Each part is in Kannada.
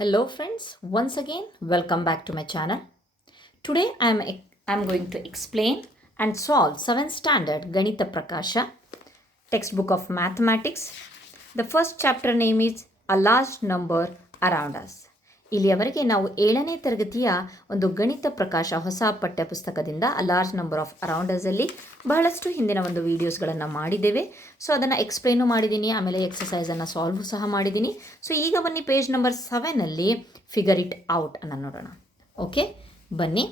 Hello friends, once again welcome back to my channel. Today I am going to explain and solve 7th standard Ganita Prakasha textbook of mathematics. The first chapter name is A Large Number Around Us. ಇಲ್ಲಿಯವರೆಗೆ ನಾವು 7ನೇ ತರಗತಿಯ ಒಂದು ಗಣಿತ ಪ್ರಕಾಶ ಹೊಸ ಪಠ್ಯ ಪುಸ್ತಕದಿಂದ ಅ ಲಾರ್ಜ್ ನಂಬರ್ ಆಫ್ ಅರೌಂಡರ್ಸ್ ಅಲ್ಲಿ ಬಹಳಷ್ಟು ಹಿಂದಿನ ಒಂದು ವಿಡಿಯೋಸ್ಗಳನ್ನು ಮಾಡಿದ್ದೇವೆ. ಸೊ ಅದನ್ನು ಎಕ್ಸ್ಪ್ಲೇನು ಮಾಡಿದ್ದೀನಿ, ಆಮೇಲೆ ಎಕ್ಸಸೈಸನ್ನು ಸಾಲ್ವ್ ಸಹ ಮಾಡಿದ್ದೀನಿ. ಸೊ ಈಗ ಬನ್ನಿ ಪೇಜ್ ನಂಬರ್ 7ಅಲ್ಲಿ ಫಿಗರ್ ಇಟ್ ಔಟ್ ಅನ್ನು ನೋಡೋಣ. ಓಕೆ, ಬನ್ನಿ.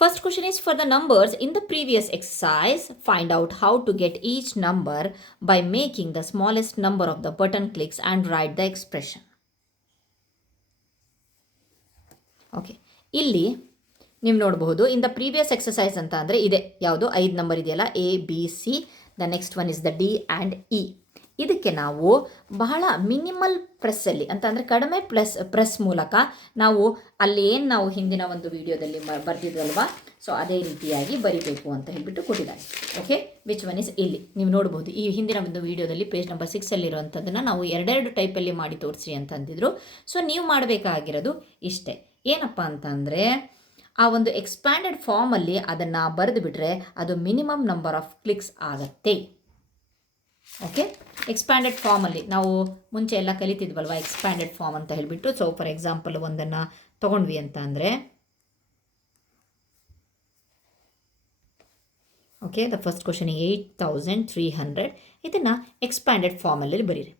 First question is for the numbers in the previous exercise. Find out how to get each number by making the smallest number of the button clicks and write the expression. Okay. ಇಲ್ಲಿ ನೀವು ನೋಡಬಹುದು ಇನ್ ದ ಪ್ರೀವಿಯಸ್ ಎಕ್ಸಸೈಸ್ ಅಂತ ಅಂದರೆ ಇದೆ ಯಾವುದು 5 ನಂಬರ್ ಇದೆಯಲ್ಲ, A B C, the next one is the D and E. ಇದಕ್ಕೆ ನಾವು ಬಹಳ ಮಿನಿಮಲ್ ಪ್ರೆಸ್ಸಲ್ಲಿ ಅಂತ ಅಂದರೆ ಕಡಿಮೆ ಪ್ರೆಸ್ ಮೂಲಕ ನಾವು ಅಲ್ಲಿ ಏನು ನಾವು ಹಿಂದಿನ ಒಂದು ವಿಡಿಯೋದಲ್ಲಿ ಬರೆದಿದ್ವಲ್ವಾ, ಸೊ ಅದೇ ರೀತಿಯಾಗಿ ಬರಿಬೇಕು ಅಂತ ಹೇಳಿಬಿಟ್ಟು ಕೊಟ್ಟಿದ್ದಾರೆ. ಓಕೆ, ವಿಚ್ ಒನ್ ಇಸ್ ಇಲ್ಲಿ ನೀವು ನೋಡ್ಬೋದು. ಈ ಹಿಂದಿನ ಒಂದು ವಿಡಿಯೋದಲ್ಲಿ ಪೇಜ್ ನಂಬರ್ 6ಅಲ್ಲಿರುವಂಥದ್ದನ್ನು ನಾವು ಎರಡೆರಡು ಟೈಪಲ್ಲಿ ಮಾಡಿ ತೋರಿಸಿ ಅಂತ ಅಂದಿದ್ರು. ಸೊ ನೀವು ಮಾಡಬೇಕಾಗಿರೋದು ಇಷ್ಟೇ. ಏನಪ್ಪ ಅಂತಂದರೆ ಆ ಒಂದು ಎಕ್ಸ್ಪ್ಯಾಂಡೆಡ್ ಫಾರ್ಮಲ್ಲಿ ಅದನ್ನು ಬರೆದು ಬಿಟ್ಟರೆ ಅದು ಮಿನಿಮಮ್ ನಂಬರ್ ಆಫ್ ಕ್ಲಿಕ್ಸ್ ಆಗುತ್ತೆ. ಓಕೆ, ಎಕ್ಸ್ಪ್ಯಾಂಡೆಡ್ ಫಾರ್ಮಲ್ಲಿ ನಾವು ಮುಂಚೆ ಎಲ್ಲ ಕಲಿತಿದ್ವಲ್ವ ಎಕ್ಸ್ಪ್ಯಾಂಡೆಡ್ ಫಾರ್ಮ್ ಅಂತ ಹೇಳಿಬಿಟ್ಟು. ಸೊ ಫಾರ್ ಎಕ್ಸಾಂಪಲ್ ಒಂದನ್ನು ತೊಗೊಂಡ್ವಿ ಅಂತ ಅಂದರೆ, ಓಕೆ, ದ ಫಸ್ಟ್ ಕ್ವಶನ್ 8300. ಇದನ್ನು ಎಕ್ಸ್ಪ್ಯಾಂಡೆಡ್ ಫಾರ್ಮಲ್ಲಿ ಬರೀರಿ.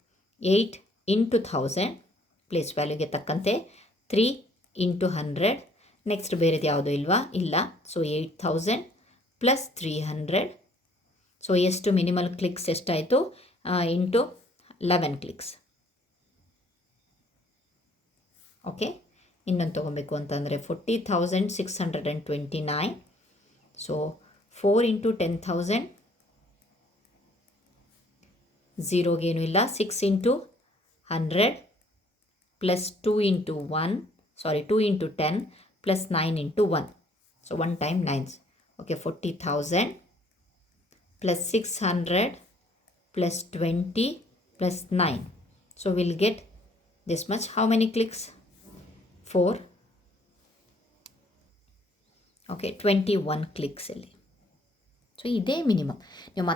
8 ಇಂಟು 1000 ಪ್ಲೇಸ್ ವ್ಯಾಲ್ಯೂಗೆ ತಕ್ಕಂತೆ 3 ಇಂಟು 100. ನೆಕ್ಸ್ಟ್ ಬೇರೆದು ಯಾವುದೂ ಇಲ್ವಾ? ಇಲ್ಲ. So 8000 plus 300. ಸೊ ಎಷ್ಟು ಮಿನಿಮಲ್ ಕ್ಲಿಕ್ಸ್ ಎಷ್ಟಾಯಿತು? Into 11 clicks. ಓಕೆ, ಇನ್ನೊಂದು ತೊಗೊಬೇಕು ಅಂತಂದರೆ 40,629. ಸೊ 4 ಇಂಟು 10,000, ಝೀರೋಗೇನು ಇಲ್ಲ. 6 into 100 plus 2 into 2 into 10 plus 9 into 1. So 1 time 9. Okay, 40,000 plus 600 plus 20 plus 9. So we'll get this much. How many clicks? 4. Okay, 21 clicks ಇಲ್ಲಿ. ಸೊ ಇದೇ ಮಿನಿಮಮ್. ನೀವು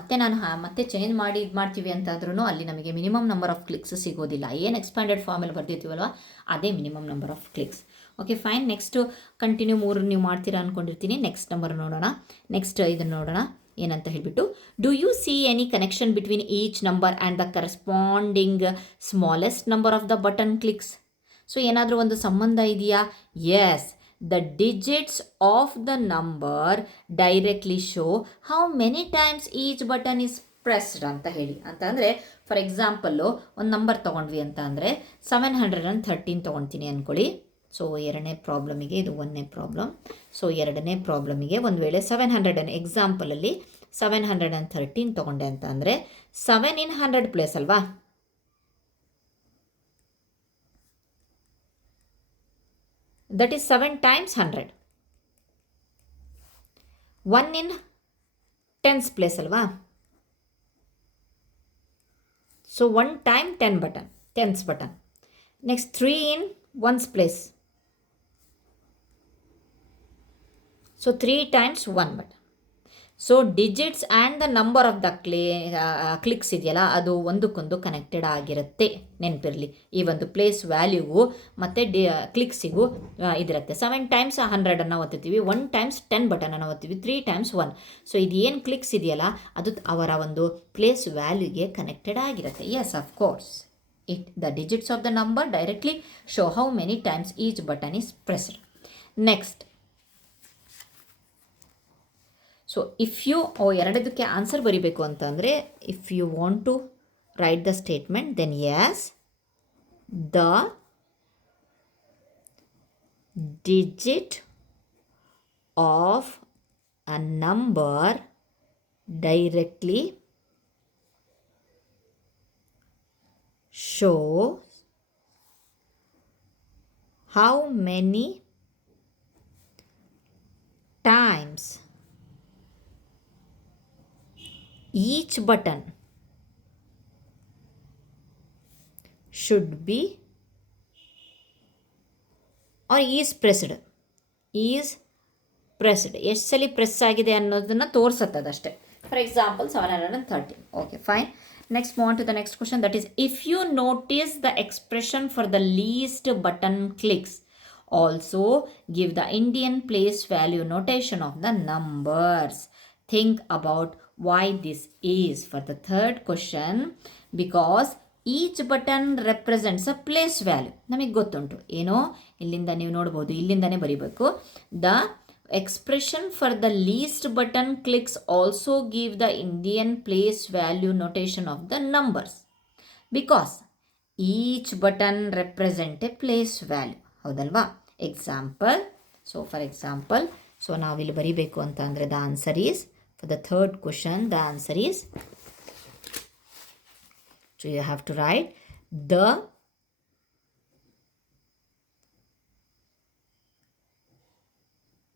ಮತ್ತೆ ಚೇಂಜ್ ಮಾಡಿ ಇದು ಮಾಡ್ತೀವಿ ಅಂತಾದ್ರೂ ಅಲ್ಲಿ ನಮಗೆ ಮಿನಿಮಮ್ ನಂಬರ್ ಆಫ್ ಕ್ಲಿಕ್ಸ್ ಸಿಗೋದಿಲ್ಲ. ಏನು ಎಕ್ಸ್ಪ್ಯಾಂಡೆಡ್ ಫಾರ್ಮಲ್ಲಿ ಬರ್ದಿರ್ತೀವಲ್ವ ಅದೇ minimum number of clicks. Okay, fine. Next continue 3 ನೀವು ಮಾಡ್ತೀರಾ ಅಂದ್ಕೊಂಡಿರ್ತೀನಿ. ನೆಕ್ಸ್ಟ್ ನಂಬರ್ ನೋಡೋಣ. ನೆಕ್ಸ್ಟ್ ಇದನ್ನು ನೋಡೋಣ ಏನಂತ ಹೇಳಿಬಿಟ್ಟು, do you see any connection between each number and the corresponding smallest number of the button clicks? So ಏನಾದರೂ ಒಂದು ಸಂಬಂಧ ಇದೆಯಾ? Yes, the digits of the number directly show how many times each button is pressed ಅಂತ ಹೇಳಿ. ಅಂತ ಅಂದರೆ ಫಾರ್ ಎಕ್ಸಾಂಪಲ್ಲು ಒಂದು ನಂಬರ್ ತೊಗೊಂಡ್ವಿ ಅಂತ ಅಂದರೆ 713 ತೊಗೊಳ್ತೀನಿ ಅಂದ್ಕೊಳ್ಳಿ. ಸೊ ಎರಡನೇ ಪ್ರಾಬ್ಲಮಿಗೆ ಇದು ಒಂದನೇ ಪ್ರಾಬ್ಲಮ್. ಸೊ ಎರಡನೇ ಪ್ರಾಬ್ಲಮಿಗೆ ಒಂದು ವೇಳೆ 700 ಎಕ್ಸಾಂಪಲಲ್ಲಿ 713 ತೊಗೊಂಡೆ ಅಂತ ಅಂದರೆ 7 in 100 ಪ್ಲೇಸ್ ಅಲ್ವಾ? That is 7 times 100. 1 in 10s place ಅಲ್ವಾ? So 1 time 10s button. Next 3 in 1s place. So 3 times 1 button. So digits and the number of the clicks ಇದೆಯಲ್ಲ ಅದು ಒಂದಕ್ಕೊಂದು ಕನೆಕ್ಟೆಡ್ ಆಗಿರುತ್ತೆ. ನೆನಪಿರಲಿ, ಈ ಒಂದು ಪ್ಲೇಸ್ ವ್ಯಾಲ್ಯೂಗೂ ಮತ್ತು ಕ್ಲಿಕ್ಸಿಗೂ ಇದಿರುತ್ತೆ. 7 times 100 ಒತ್ತೀವಿ, 1 times 10 ಬಟನನ್ನು ಒತ್ತೀವಿ, 3 times 1. ಸೊ ಇದು ಏನು ಕ್ಲಿಕ್ಸ್ ಇದೆಯಲ್ಲ ಅದು ಅವರ ಒಂದು ಪ್ಲೇಸ್ ವ್ಯಾಲ್ಯೂಗೆ ಕನೆಕ್ಟೆಡ್ ಆಗಿರುತ್ತೆ. Yes, of course. The digits of the number directly show how many times each button is pressed. Next. So if you ಎರಡದಕ್ಕೆ ಆನ್ಸರ್ ಬರಿಬೇಕು ಅಂತಂದರೆ, if you want to write the statement, then yes, the digit of a number directly shows how many times each button should be or is pressed. Is pressed ಎಷ್ಟು ಸಲ ಪ್ರೆಸ್ ಆಗಿದೆ ಅನ್ನೋದನ್ನು ತೋರಿಸುತ್ತದಷ್ಟೇ. For example 730. Okay fine. Next move on to the next question, that is if you notice the expression for the least button clicks also give the Indian place value notation of the numbers. Think about why this is. For the third question, because each button represents a place value. ನಮಗೆ ಗೊತ್ತುಂಟು ಏನೋ, ಇಲ್ಲಿಂದ ನೀವು ನೋಡ್ಬೋದು, ಇಲ್ಲಿಂದನೇ ಬರೀಬೇಕು. The expression for the least button clicks also give the Indian place value notation of the numbers because each button represent a place value. ಹೌದಲ್ವಾ? Example, so for example, so ನಾವಿಲ್ಲಿ ಬರೀಬೇಕು ಅಂತ ಅಂದರೆ the answer is, for the third question, the answer is, so you have to write the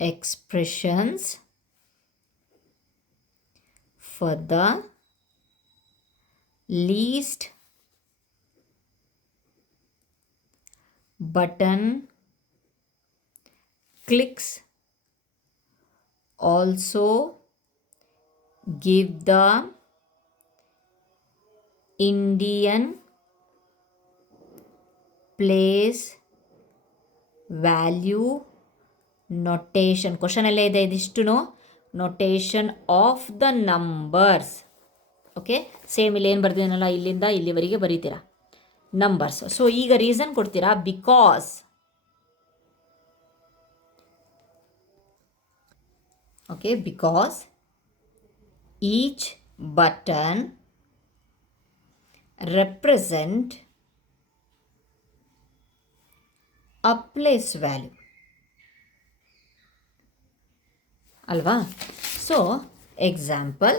expressions for the least button clicks also give the Indian place value notation. Question ಎಲ್ಲ ಇದೆ ಇದಿಷ್ಟು, notation of the numbers. Okay, same ಇಲ್ಲಿ ಏನು ಬರ್ದಿದ್ದೀನಲ್ಲ, ಇಲ್ಲಿಂದ ಇಲ್ಲಿವರೆಗೆ ಬರೀತೀರಾ ನಂಬರ್ಸ್. ಸೊ ಈಗ ರೀಸನ್ ಕೊಡ್ತೀರಾ, because okay, because each button represent a place value. ಅಲ್ವಾ? ಸೊ ಎಕ್ಸಾಂಪಲ್,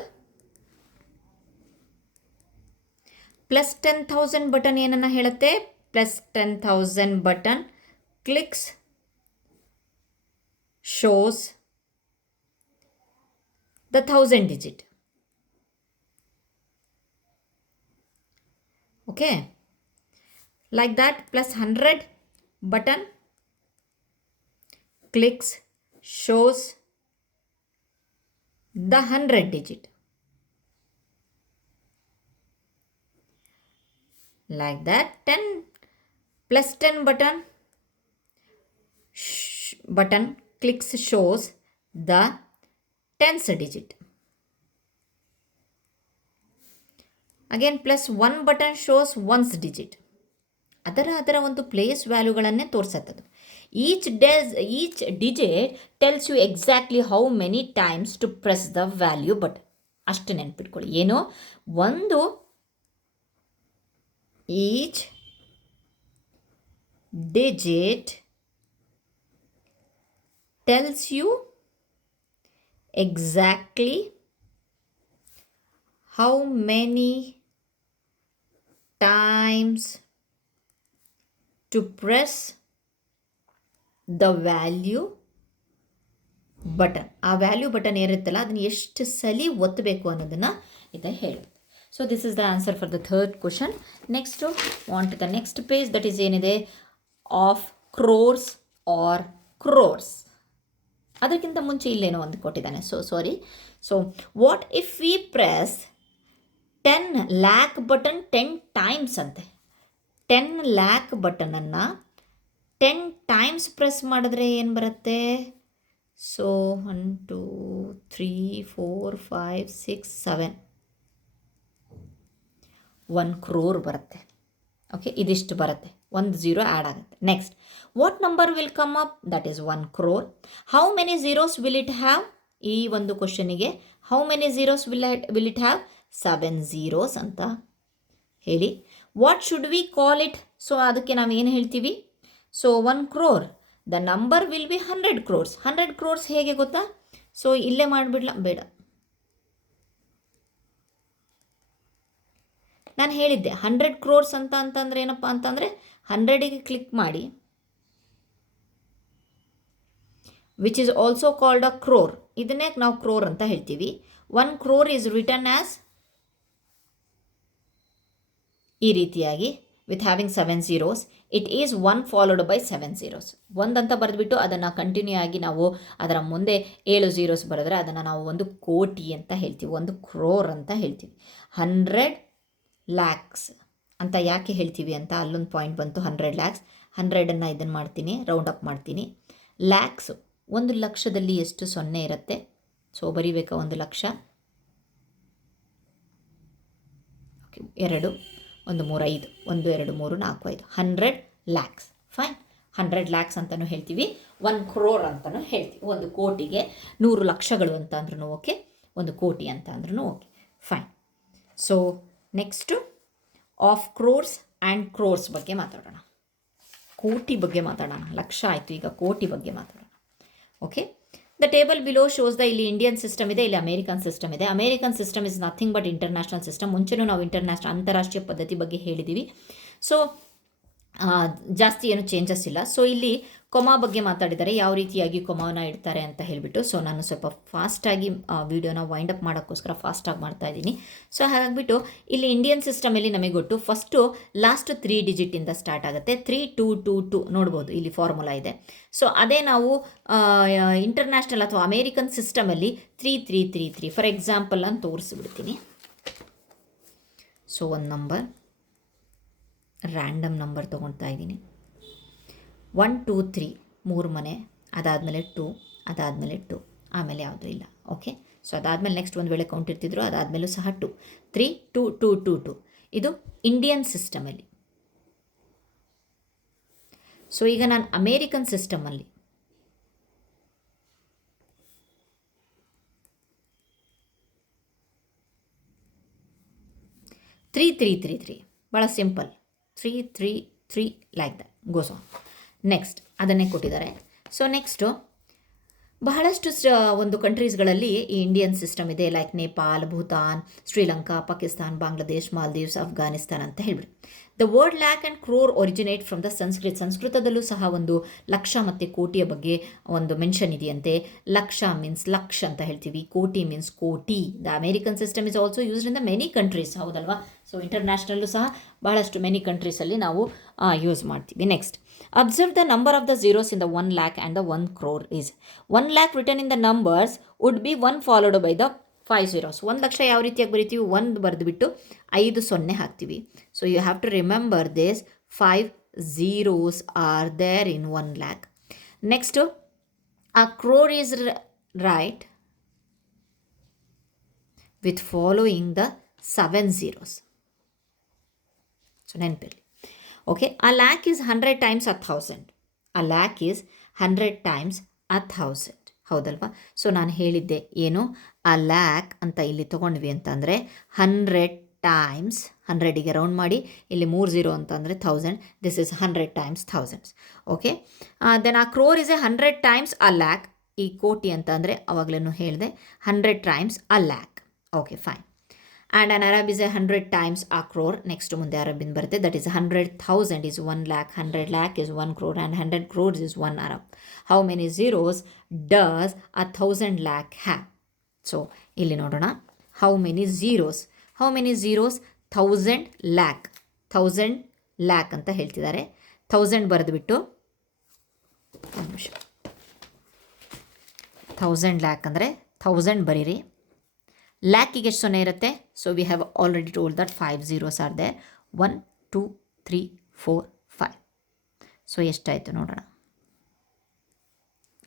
ಪ್ಲಸ್ 10,000 ಬಟನ್ ಏನನ್ನ ಹೇಳುತ್ತೆ? Plus 10,000 button clicks shows the 1000 digit. Okay, like that. Plus 100 button clicks shows the 100 digit. Like that. 10 plus 10 button clicks shows the 10th digit. Again plus 1 button shows 1st digit. ಅದರ ಒಂದು ಪ್ಲೇಸ್ ವ್ಯಾಲ್ಯೂಗಳನ್ನೇ ತೋರಿಸುತ್ತದೆ. Each digit tells you exactly how many times to press the value button. ಅಷ್ಟು ನೆನ್ಪಿಟ್ಕೊಳ್ಳಿ. ಏನು, ಒಂದು each digit tells you exactly how many times to press the value button. ಆ ವ್ಯಾಲ್ಯೂ ಬಟನ್ ಏನಿರುತ್ತಲ್ಲ ಅದನ್ನು ಎಷ್ಟು ಸಲ ಒತ್ತಬೇಕು ಅನ್ನೋದನ್ನು ಇದು ಹೇಳುತ್ತೆ. So this is the answer for the third question. Next on to the next page, that is ಏನಿದೆ, ಆಫ್ ಕ್ರೋರ್ಸ್ ಆರ್ ಕ್ರೋರ್ಸ್. ಅದಕ್ಕಿಂತ ಮುಂಚೆ ಇಲ್ಲೇನೋ ಒಂದು ಕೊಟ್ಟಿದ್ದಾನೆ, so sorry. So what if we press 10 lakh button 10 times ಅಂತೆ. 10 lakh ಬಟನನ್ನು 10 ಟೈಮ್ಸ್ ಪ್ರೆಸ್ ಮಾಡಿದ್ರೆ ಏನು ಬರುತ್ತೆ? ಸೊ 1 2 3 4 5 6 7 1 crore ಬರುತ್ತೆ. ಓಕೆ, ಇದಿಷ್ಟು ಬರುತ್ತೆ, 1 0 ಆ್ಯಡ್ ಆಗುತ್ತೆ. Next, what number will come up? That is 1 crore. How many zeros will it have? ಈ ಒಂದು ಕ್ವಶನಿಗೆ how many zeros will it have? 7 zeros ಅಂತ ಹೇಳಿ. What should we call it? So ಅದಕ್ಕೆ ನಾವು ಏನು ಹೇಳ್ತೀವಿ? So 1 crore, the number will be 100 crores. 100 crores ಹೇಗೆ ಗೊತ್ತಾ? ಸೊ ಇಲ್ಲೇ ಮಾಡಿಬಿಡ್ಲಾ? ಬೇಡ, ನಾನು ಹೇಳಿದ್ದೆ 100 crores ಅಂತಂದರೆ ಏನಪ್ಪ ಅಂತಂದರೆ 100ಗೆ ಕ್ಲಿಕ್ ಮಾಡಿ, which is also called a crore. ಇದನ್ನೇ ನಾವು ಕ್ರೋರ್ ಅಂತ ಹೇಳ್ತೀವಿ. 1 crore ಈಸ್ ರಿಟರ್ನ್ ಆ್ಯಸ್ ಈ ರೀತಿಯಾಗಿ with having 7 zeros, it is 1 followed by 7 zeros. 1 ಅಂತ ಬರೆದ್ಬಿಟ್ಟು ಅದನ್ನು ಕಂಟಿನ್ಯೂ ಆಗಿ ನಾವು ಅದರ ಮುಂದೆ 7 zeros ಬರೆದ್ರೆ ಅದನ್ನು ನಾವು ಒಂದು ಕೋಟಿ ಅಂತ ಹೇಳ್ತೀವಿ, ಒಂದು ಕ್ರೋರ್ ಅಂತ ಹೇಳ್ತೀವಿ. 100 lakhs ಅಂತ ಯಾಕೆ ಹೇಳ್ತೀವಿ ಅಂತ ಅಲ್ಲೊಂದು ಪಾಯಿಂಟ್ ಬಂತು. 100 lakhs, 100ಅನ್ನು ಇದನ್ನು ಮಾಡ್ತೀನಿ, ರೌಂಡ್ ಅಪ್ ಮಾಡ್ತೀನಿ. ಲ್ಯಾಕ್ಸು, 1 ಲಕ್ಷದಲ್ಲಿ ಎಷ್ಟು ಸೊನ್ನೆ ಇರುತ್ತೆ? So ಬರೀಬೇಕಾ 1 lakh? Okay, 2, 1 3 5, 1 2 3 4 5, 100 lakhs. Fine, 100 lakhs ಅಂತಲೂ ಹೇಳ್ತೀವಿ, 1 crore ಅಂತಲೂ ಹೇಳ್ತೀವಿ. 1 ಕೋಟಿಗೆ 100 ಲಕ್ಷಗಳು ಅಂತ ಅಂದ್ರೂ ಓಕೆ, 1 ಕೋಟಿ ಅಂತ ಅಂದ್ರೂ okay. Fine. So next of crores and crores ಬಗ್ಗೆ ಮಾತಾಡೋಣ. ಕೋಟಿ ಬಗ್ಗೆ ಮಾತಾಡೋಣ. ಲಕ್ಷ ಆಯಿತು, ಈಗ ಕೋಟಿ ಬಗ್ಗೆ ಮಾತಾಡೋಣ. Okay, the table below shows the ಇಲ್ಲಿ ಇಂಡಿಯನ್ ಸಿಸ್ಟಮ್ ಇದೆ, ಇಲ್ಲಿ ಅಮೇರಿಕನ್ ಸಿಸ್ಟಮ್ ಇದೆ. American system is nothing but international system. ಮುಂಚೆನೂ ನಾವು ಅಂತಾರಾಷ್ಟ್ರೀಯ ಪದ್ಧತಿ ಬಗ್ಗೆ ಹೇಳಿದ್ದೀವಿ. ಸೊ ಜಾಸ್ತಿ ಏನು ಚೇಂಜಸ್ ಇಲ್ಲ. ಸೊ ಇಲ್ಲಿ ಕೊಮಾ ಬಗ್ಗೆ ಮಾತಾಡಿದ್ದಾರೆ, ಯಾವ ರೀತಿಯಾಗಿ ಕೊಮಾನ ಇಡ್ತಾರೆ ಅಂತ ಹೇಳಿಬಿಟ್ಟು. ಸೊ ನಾನು ಸ್ವಲ್ಪ ಫಾಸ್ಟಾಗಿ ವೀಡಿಯೋನ ವೈಂಡ್ ಅಪ್ ಮಾಡೋಕ್ಕೋಸ್ಕರ ಫಾಸ್ಟಾಗಿ ಮಾಡ್ತಾ ಇದ್ದೀನಿ. ಸೊ ಹಾಗಾಗಿಬಿಟ್ಟು ಇಲ್ಲಿ ಇಂಡಿಯನ್ ಸಿಸ್ಟಮಲ್ಲಿ ನಮಗೆ ಗೊತ್ತು, ಫಸ್ಟು ಲಾಸ್ಟ್ 3 ಡಿಜಿಟಿಂದ ಸ್ಟಾರ್ಟ್ ಆಗುತ್ತೆ. 3 2 2 2 ನೋಡ್ಬೋದು, ಇಲ್ಲಿ ಫಾರ್ಮುಲಾ ಇದೆ. ಸೊ ಅದೇ ನಾವು ಇಂಟರ್ನ್ಯಾಷನಲ್ ಅಥವಾ ಅಮೇರಿಕನ್ ಸಿಸ್ಟಮಲ್ಲಿ 3 3 3 3 ಫಾರ್ ಎಕ್ಸಾಂಪಲ್ ನಾನು ತೋರಿಸ್ಬಿಡ್ತೀನಿ. ಸೊ ಒಂದು ನಂಬರ್, ರ್ಯಾಂಡಮ್ ನಂಬರ್ ತೊಗೊಳ್ತಾ ಇದ್ದೀನಿ. 1 2 3 3 ಮನೆ, ಅದಾದಮೇಲೆ 2, ಅದಾದಮೇಲೆ 2, ಆಮೇಲೆ ಯಾವುದೂ ಇಲ್ಲ. ಓಕೆ, ಸೊ ಅದಾದಮೇಲೆ ನೆಕ್ಸ್ಟ್ ಒಂದು ವೇಳೆ ಕೌಂಟ್ ಇರ್ತಿದ್ರು, ಅದಾದಮೇಲೂ ಸಹ 2 3 2 2 2 2. ಇದು ಇಂಡಿಯನ್ ಸಿಸ್ಟಮಲ್ಲಿ. ಸೊ ಈಗ ನಾನು ಅಮೇರಿಕನ್ ಸಿಸ್ಟಮಲ್ಲಿ ತ್ರೀ ತ್ರೀ ತ್ರೀ ತ್ರೀ ಭಾಳ simple. 3 3 3 like that goes on. Next ಅದನ್ನೇ ಕೊಟ್ಟಿದ್ದಾರೆ. ಸೊ ನೆಕ್ಸ್ಟು ಬಹಳಷ್ಟು ಒಂದು ಕಂಟ್ರೀಸ್ಗಳಲ್ಲಿ ಈ ಇಂಡಿಯನ್ ಸಿಸ್ಟಮ್ ಇದೆ, ಲೈಕ್ ನೇಪಾಲ್, ಭೂತಾನ್, ಶ್ರೀಲಂಕಾ, ಪಾಕಿಸ್ತಾನ್, ಬಾಂಗ್ಲಾದೇಶ್, ಮಾಲ್ದೀವ್ಸ್, ಅಫ್ಘಾನಿಸ್ತಾನ್ ಅಂತ ಹೇಳ್ಬಿಡಿ. The word lakh and crore originate from the ಸಂಸ್ಕೃತದಲ್ಲೂ ಸಹ ಒಂದು ಲಕ್ಷ ಮತ್ತು ಕೋಟಿಯ ಬಗ್ಗೆ ಒಂದು ಮೆನ್ಷನ್ ಇದೆಯಂತೆ. ಲಕ್ಷ ಮೀನ್ಸ್ ಲಕ್ಷ ಅಂತ ಹೇಳ್ತೀವಿ, ಕೋಟಿ ಮೀನ್ಸ್ ಕೋಟಿ. The American system is also used in the many countries, ಹೌದಲ್ವಾ? ಸೊ ಇಂಟರ್ನ್ಯಾಷನಲ್ಲೂ ಸಹ ಬಹಳಷ್ಟು ಮೆನಿ ಕಂಟ್ರೀಸಲ್ಲಿ ನಾವು ಯೂಸ್ ಮಾಡ್ತೀವಿ. Next, observe the number of the zeros in the 1 lakh and the 1 crore is. 1 lakh written in the numbers would be 1 followed by the 5 zeros. 1 ಲಕ್ಷ ಯಾವ ರೀತಿಯಾಗಿ ಬರಿತೀವಿ? 1 ಬರೆದುಬಿಟ್ಟು 5 ಸೊನ್ನೆ ಹಾಕ್ತೀವಿ. So you have to remember this 5 zeros are there in 1 lakh. Next, a crore is right with following the 7 zeros. So ನೆನಪಿರಲಿ. Okay, a lakh is 100 times 1,000. a lakh is 100 times 1,000. ಹೌದಲ್ವಾ? ಸೊ ನಾನು ಹೇಳಿದ್ದೆ ಏನು, a lakh ಅಂತ ಇಲ್ಲಿ ತೊಗೊಂಡ್ವಿ ಅಂತಂದರೆ 100 ಟೈಮ್ಸ್ 100ಗೆ ರೌಂಡ್ ಮಾಡಿ, ಇಲ್ಲಿ 3 0 ಅಂತಂದರೆ 1000. This is 100 times thousands. Okay, then a crore is a 100 times a lakh. ಈ ಕೋಟಿ ಅಂತ ಅಂದರೆ ಅವಾಗಲೂ ಹೇಳಿದೆ 100 times a lakh. Okay, fine. And an arab is a 100 times a crore. Next ಮುಂದೆ ಅರಬಿನ್ ಬರುತ್ತೆ, that is 100,000 is 1 lakh, 100 lakh is 1 crore, and 100 crores is 1 Arab. How many zeros does 1,000 lakh have? So ಇಲ್ಲಿ ನೋಡೋಣ, how many zeros. 1,000 lakh. 1,000 lakh ಅಂತ ಹೇಳ್ತಿದ್ದಾರೆ. 1,000 ಬರೆದುಬಿಟ್ಟು 1,000 lakh ಅಂದರೆ 1,000 ಬರೀರಿ. ಲ್ಯಾಕಿಗೆ ಎಷ್ಟು ಸೊನ್ನೆ ಇರುತ್ತೆ? So we have already told that 5 zeros are there. 1 2 3 4 5. So ಎಷ್ಟಾಯಿತು ನೋಡೋಣ.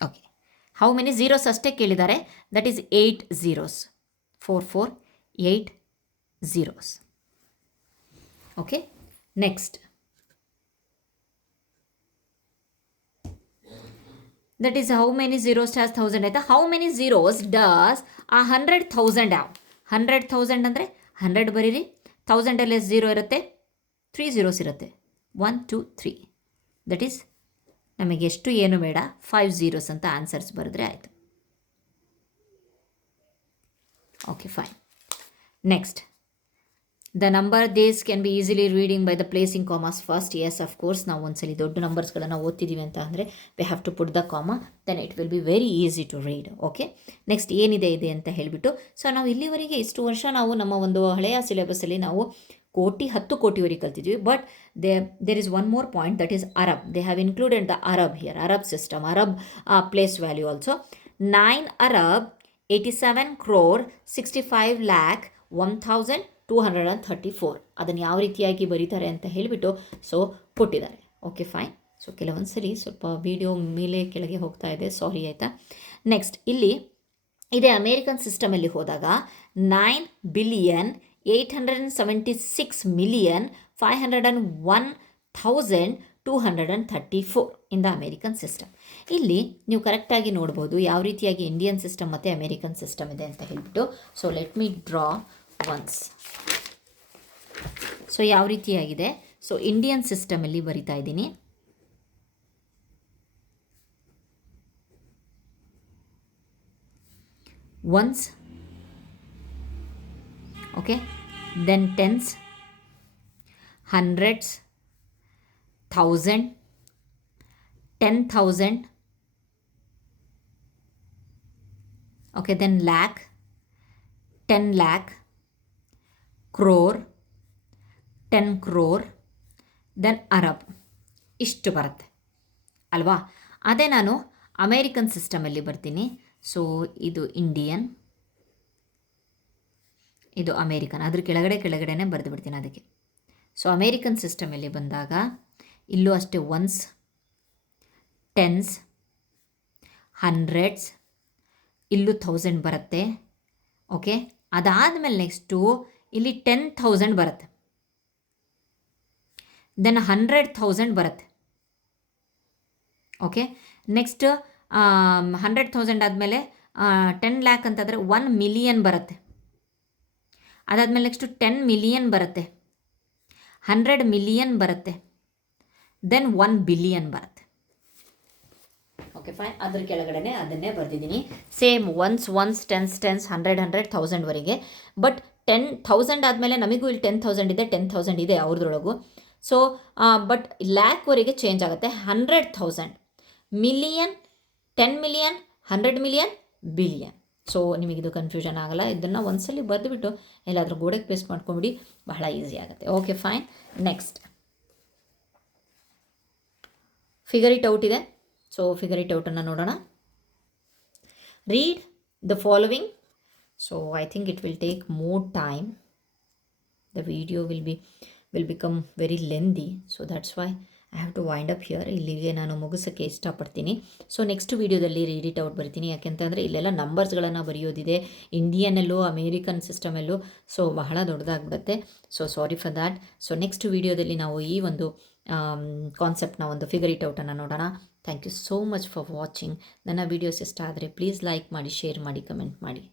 ಓಕೆ, ಹೌ ಮೆನಿ ಝೀರೋಸ್ ಅಷ್ಟೇ ಕೇಳಿದ್ದಾರೆ. That is 8 zeros. 4 4 8 zeros. Okay, next that is how many zeros has 1,000 ಆಯಿತಾ. ಹೌ ಮೆನಿ ಝೀರೋಸ್ ಡಸ್ ಆ 100,000 ಯಾವ? 100,000 ಅಂದರೆ 100 ಬರೀರಿ. 1000ಅಲ್ಲಿ ಎಷ್ಟು ಝೀರೋ ಇರುತ್ತೆ? 3 zeros ಇರುತ್ತೆ. 1 2 3. ದಟ್ ಈಸ್ ನಮಗೆ ಎಷ್ಟು ಏನು ಬೇಡ, 5 zeros ಅಂತ ಆನ್ಸರ್ಸ್ ಬರೆದ್ರೆ ಆಯಿತು. Okay, fine. Next, the number does can be easily reading by the placing commas first. Yes, of course. ನಾವು ಒಂದ್ಸಲಿ ದೊಡ್ಡ ನಂಬರ್ಸ್ಗಳನ್ನು ಓದ್ತಿದ್ದೀವಿ ಅಂತ ಅಂದರೆ we have to put the comma, then it will be very easy to read. Okay, next ಏನಿದೆ ಅಂತ ಹೇಳಿಬಿಟ್ಟು, ಸೊ ನಾವು ಇಲ್ಲಿವರೆಗೆ ಇಷ್ಟು ವರ್ಷ ನಾವು ನಮ್ಮ ಒಂದು ಹಳೆಯ ಸಿಲೆಬಸ್ಸಲ್ಲಿ ನಾವು 10 ಕೋಟಿವರೆಗೆ ಕಲ್ತಿದ್ವಿ. But there is one more point, that is arab. They have included the arab here, arab system, arab place value also. 9 arab 87 crore 65 lakh 1234. ಅದನ್ನು ಯಾವ ರೀತಿಯಾಗಿ ಬರೀತಾರೆ ಅಂತ ಹೇಳಿಬಿಟ್ಟು ಸೊ ಕೊಟ್ಟಿದ್ದಾರೆ. Okay fine. ಸೊ ಕೆಲವೊಂದು ಸರಿ ಸ್ವಲ್ಪ ವಿಡಿಯೋ ಮೇಲೆ ಕೆಳಗೆ ಹೋಗ್ತಾ ಇದೆ, ಸಾರಿ ಆಯಿತಾ. ನೆಕ್ಸ್ಟ್ ಇಲ್ಲಿ ಇದೇ ಅಮೇರಿಕನ್ ಸಿಸ್ಟಮಲ್ಲಿ ಹೋದಾಗ 9,876,501,234 ಇನ್ ದ ಅಮೇರಿಕನ್ ಸಿಸ್ಟಮ್. ಇಲ್ಲಿ ನೀವು ಕರೆಕ್ಟಾಗಿ ನೋಡ್ಬೋದು ಯಾವ ರೀತಿಯಾಗಿ ಇಂಡಿಯನ್ ಸಿಸ್ಟಮ್ ಮತ್ತು ಅಮೇರಿಕನ್ ಸಿಸ್ಟಮ್ ಇದೆ ಅಂತ ಹೇಳಿಬಿಟ್ಟು. So let me draw once. So ಯಾವ ರೀತಿಯಾಗಿದೆ, ಸೊ ಇಂಡಿಯನ್ ಸಿಸ್ಟಮಲ್ಲಿ ಬರಿತಾ ಇದ್ದೀನಿ. ones, okay, then tens, hundreds, 1000, 10,000, okay, then lakh, 10 lakh, crore, 10 crore, then Arab. ಇಷ್ಟು ಬರುತ್ತೆ ಅಲ್ವಾ. ಅದೇ ನಾನು ಅಮೇರಿಕನ್ ಸಿಸ್ಟಮಲ್ಲಿ ಬರ್ತೀನಿ. ಸೊ ಇದು ಇಂಡಿಯನ್, ಇದು ಅಮೇರಿಕನ್, ಅದ್ರ ಕೆಳಗಡೆನೇ ಬರೆದು ಬಿಡ್ತೀನಿ ಅದಕ್ಕೆ. ಸೊ ಅಮೇರಿಕನ್ ಸಿಸ್ಟಮಲ್ಲಿ ಬಂದಾಗ ಇಲ್ಲೂ ಅಷ್ಟೇ ಒನ್ಸ್, ಟೆನ್ಸ್, ಹಂಡ್ರೆಡ್ಸ್, ಇಲ್ಲೂ 1000 ಬರುತ್ತೆ. ಓಕೆ, ಅದಾದಮೇಲೆ ನೆಕ್ಸ್ಟು ಇಲ್ಲಿ 10,000 ಬರುತ್ತೆ, ದೆನ್ 100,000 ಬರುತ್ತೆ. ಓಕೆ, ನೆಕ್ಸ್ಟ್ 100,000 ಆದಮೇಲೆ 10 lakh ಅಂತಂದರೆ 1 million ಬರುತ್ತೆ. ಅದಾದಮೇಲೆ ನೆಕ್ಸ್ಟು 10 million ಬರುತ್ತೆ, 100 million ಬರುತ್ತೆ, ದೆನ್ 1 billion ಬರುತ್ತೆ. Okay fine. ಅದ್ರ ಕೆಳಗಡೆ ಅದನ್ನೇ ಬರೆದಿದ್ದೀನಿ. ಸೇಮ್ ಒನ್ಸ್, ಟೆನ್ಸ್, 100, 100,000ವರೆಗೆ. ಬಟ್ 10,000 ಆದಮೇಲೆ ನಮಗೂ ಇಲ್ಲಿ 10,000 ಇದೆ, 10,000 ಇದೆ ಅವ್ರದ್ರೊಳಗೂ. ಸೊ ಬಟ್ ಲ್ಯಾಕ್ವರೆಗೆ ಚೇಂಜ್ ಆಗುತ್ತೆ. 100,000, million, 10 million, 100 million, billion. So ನಿಮಗಿದು ಕನ್ಫ್ಯೂಷನ್ ಆಗಲ್ಲ. ಇದನ್ನು ಒಂದ್ಸಲಿ ಬರೆದುಬಿಟ್ಟು ಎಲ್ಲಾದರೂ ಗೋಡೆಗೆ ಪೇಸ್ಟ್ ಮಾಡ್ಕೊಂಬಿಡಿ, ಬಹಳ ಈಸಿ ಆಗುತ್ತೆ. Okay fine. Next figure it out ಇದೆ. ಸೊ ಫಿಗರ್ ಇಟ್ ಔಟನ್ನು ನೋಡೋಣ. Read the following. So I think it will take more time. The video will become very lengthy, so that's why I have to wind up here. ಇಲ್ಲಿಗೆ ನಾನು ಮುಗಿಸೋಕ್ಕೆ ಇಷ್ಟಪಡ್ತೀನಿ. ಸೊ ನೆಕ್ಸ್ಟ್ ವೀಡಿಯೋದಲ್ಲಿ ರೀಡ್ ಇಟ್ ಔಟ್ ಬರ್ತೀನಿ. ಯಾಕೆಂತಂದರೆ ಇಲ್ಲೆಲ್ಲ ನಂಬರ್ಸ್ಗಳನ್ನು ಬರೆಯೋದಿದೆ, ಇಂಡಿಯನಲ್ಲೂ ಅಮೇರಿಕನ್ ಸಿಸ್ಟಮಲ್ಲೂ. ಸೊ ಬಹಳ ದೊಡ್ಡದಾಗ್ಬಿಡುತ್ತೆ. So sorry for that. So next ವೀಡಿಯೋದಲ್ಲಿ ನಾವು ಈ ಒಂದು ಕಾನ್ಸೆಪ್ಟ್ನ ಒಂದು ಫಿಗರ್ ಇಟ್ ಔಟನ್ನು ನೋಡೋಣ. Thank you so much for watching. ನನ್ನ ವೀಡಿಯೋಸ್ ಇಷ್ಟ ಆದರೆ ಪ್ಲೀಸ್ ಲೈಕ್ ಮಾಡಿ, ಶೇರ್ ಮಾಡಿ, ಕಮೆಂಟ್ ಮಾಡಿ.